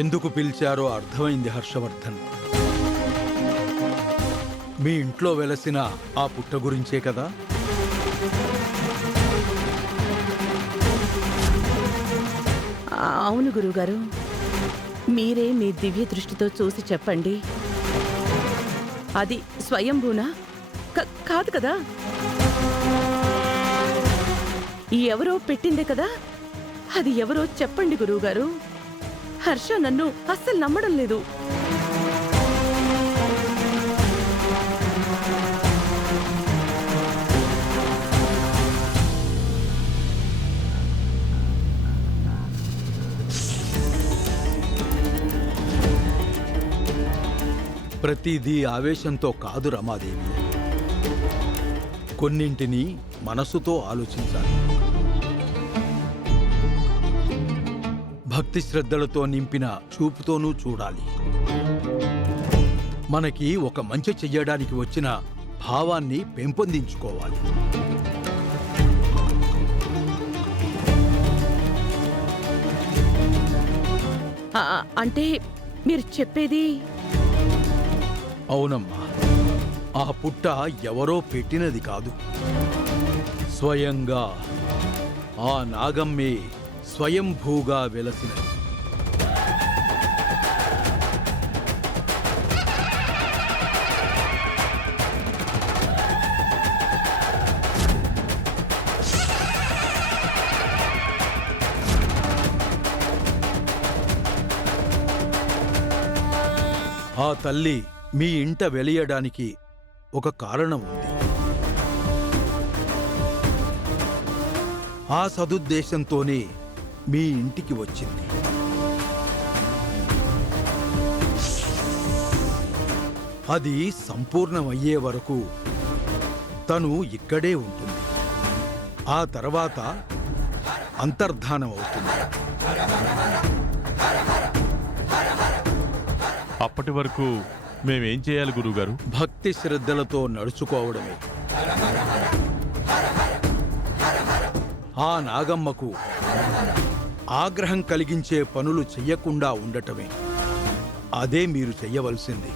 ఎందుకు పిలిచారో అర్థమైంది హర్షవర్ధన్. మీ ఇంట్లో వెలసిన ఆ పుట్ట గురించే కదా? అవును గురువుగారు, మీరే మీ దివ్య దృష్టితో చూసి చెప్పండి. అది స్వయంభూనా? కాదు కదా? ఎవరో పెట్టిందే కదా? అది ఎవరో చెప్పండి గురువుగారు. హర్ష నన్ను అస్సలు నమ్మడం లేదు. ప్రతిదీ ఆవేశంతో కాదు రమాదేవి. కొన్నింటిని మనసుతో ఆలోచించాలి. భక్తి శ్రద్ధలతో నింపిన చూపుతోనూ చూడాలి. మనకి ఒక మంచి చెయ్యడానికి వచ్చిన భావాన్ని పెంపొందించుకోవాలి. అంటే మీరు చెప్పేది? అవునమ్మా, ఆ పుట్ట ఎవరో పెట్టినది కాదు. స్వయంగా ఆ నాగమ్మే స్వయంభూగా వెలసినది. ఆ తల్లి మీ ఇంట వెలియడానికి ఒక కారణం ఉంది. ఆ సదుద్దేశంతోనే మీ ఇంటికి వచ్చింది. అది సంపూర్ణమయ్యే వరకు తను ఇక్కడే ఉంటుంది. ఆ తర్వాత అంతర్ధానం అవుతుంది. అప్పటి వరకు మేమేం చేయాలి గురువుగారు? భక్తి శ్రద్ధలతో నడుచుకోవడమే. ఆ నాగమ్మకు ఆగ్రహం కలిగించే పనులు చెయ్యకుండా ఉండటమే. అదే మీరు చెయ్యవలసింది.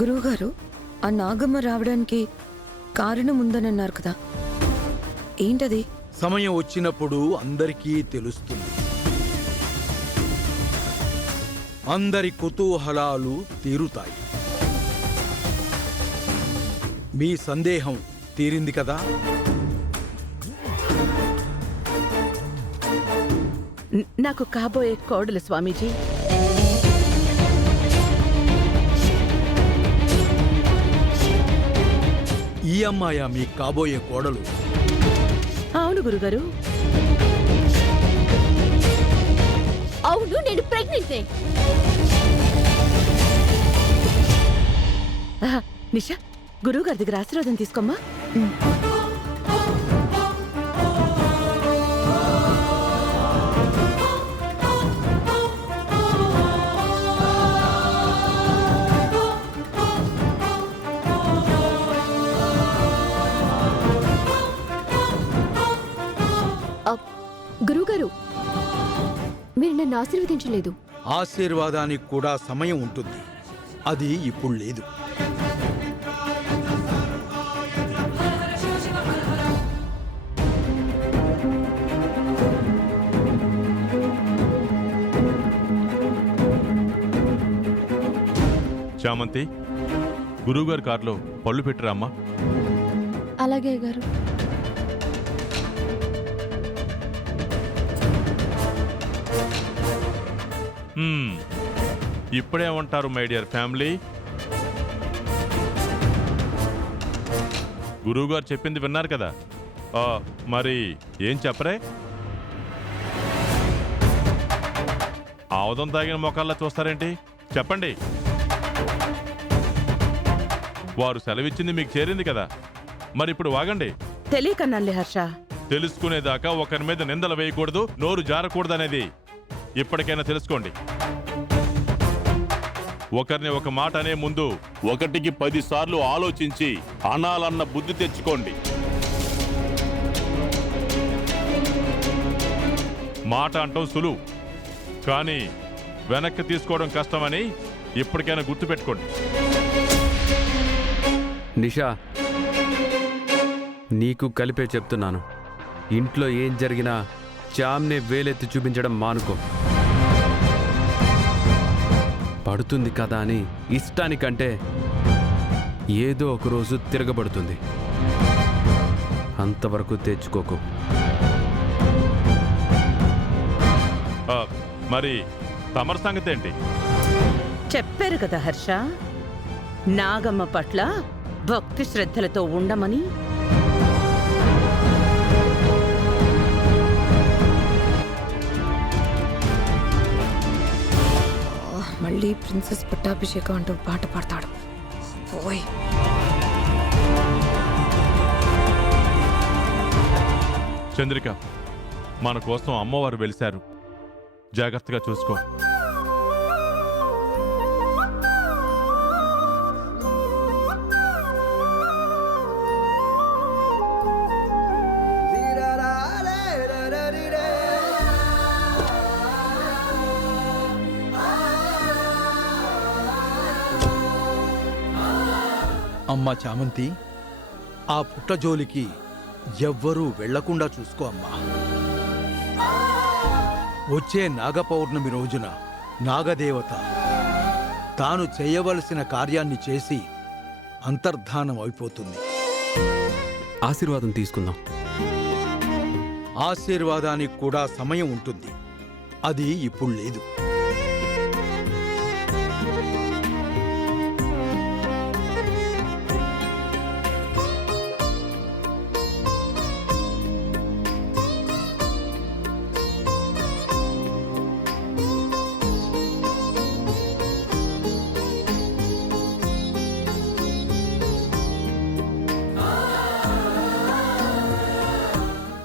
గురువుగారు, ఆ నాగమ్మ రావడానికి కారణం ఉందనన్నారు కదా, ఏంటది? సమయం వచ్చినప్పుడు అందరికీ తెలుస్తుంది. అందరి కుతూహలాలు తీరుతాయి. మీ సందేహం తీరింది కదా? నాకు కాబోయే కోడలు స్వామీజీ. ఈ అమ్మాయా మీ కాబోయే కోడలు? అవును గురుగారు. అవును, నేను ప్రెగ్నెంట్. నిషా, గురువుగారి దగ్గర ఆశీర్వాదం తీసుకోమ్మా. గురువుగారు, మీరు నన్ను ఆశీర్వదించలేదు. ఆశీర్వాదానికి కూడా సమయం ఉంటుంది. అది ఇప్పుడు లేదు. చామంతి, గురువుగారి కారులో పళ్ళు పెట్టిరా అమ్మా. అలాగే గారు. ఇప్పుడేమంటారు మై డియర్ ఫ్యామిలీ? గురువుగారు చెప్పింది విన్నారు కదా, మరి ఏం చెప్పరే? ఆవుదం తాగిన మొక్కల్లా చూస్తారేంటి? చెప్పండి. వారు సెలవిచ్చింది మీకు చేరింది కదా, మరి ఇప్పుడు వాగండి. తెలియకన్నానులే హర్ష. తెలుసుకునేదాకా ఒకరి మీద నిందలు వేయకూడదు, నోరు జారకూడదు అనేది ఇప్పటికైనా తెలుసుకోండి. ఒకరిని ఒక మాట అనే ముందు 1కి 10 సార్లు ఆలోచించి అనాలన్న బుద్ధి తెచ్చుకోండి. మాట అంటాం సులువు, కానీ వెనక్కి తీసుకోవడం కష్టమని ఇప్పటికైనా గుర్తుపెట్టుకోండి. నిషా, నీకు కలిపే చెప్తున్నాను, ఇంట్లో ఏం జరిగినా చామ్నే వేలెత్తి చూపించడం మానుకో. పడుతుంది కదా అని ఇష్టానికంటే ఏదో ఒకరోజు తిరగబడుతుంది. అంతవరకు తెచ్చుకోకు. మరి తమర సంగతి ఏంటి? చెప్పారు కదా హర్ష, నాగమ్మ పట్ల భక్తి శ్రద్ధలతో ఉండమని. మళ్ళీ ప్రిన్సెస్ పట్టాభిషేకం అంటూ పాట పాడతాడు. పోయ్. చంద్రిక, మన కోసం అమ్మవారు వెలిశారు, జాగ్రత్తగా చూసుకో. అమ్మా చామంతి, ఆ పుట్టజోలికి ఎవ్వరూ వెళ్లకుండా చూసుకో అమ్మా. వచ్చే నాగపౌర్ణమి రోజున నాగదేవత తాను చేయవలసిన కార్యాన్ని చేసి అంతర్ధానం అయిపోతుంది. ఆశీర్వాదం తీసుకుందాం. ఆశీర్వాదానికి కూడా సమయం ఉంటుంది, అది ఇప్పుడు లేదు.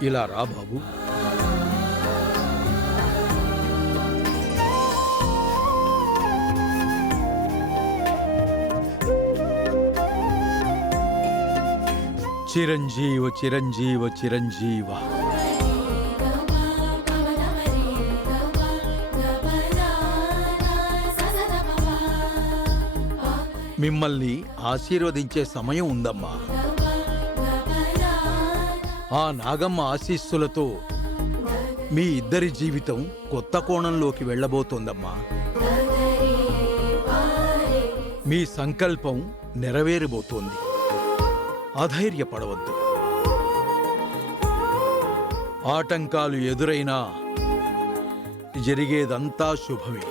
ఇలా రా బాబు. చిరంజీవ చిరంజీవ చిరంజీవ. మిమ్మల్ని ఆశీర్వదించే సమయం ఉందమ్మా. ఆ నాగమ్మ ఆశీస్సులతో మీ ఇద్దరి జీవితం కొత్త కోణంలోకి వెళ్ళబోతోందమ్మా. మీ సంకల్పం నెరవేరబోతోంది. అధైర్యపడవద్దు. ఆటంకాలు ఎదురైనా జరిగేదంతా శుభమే.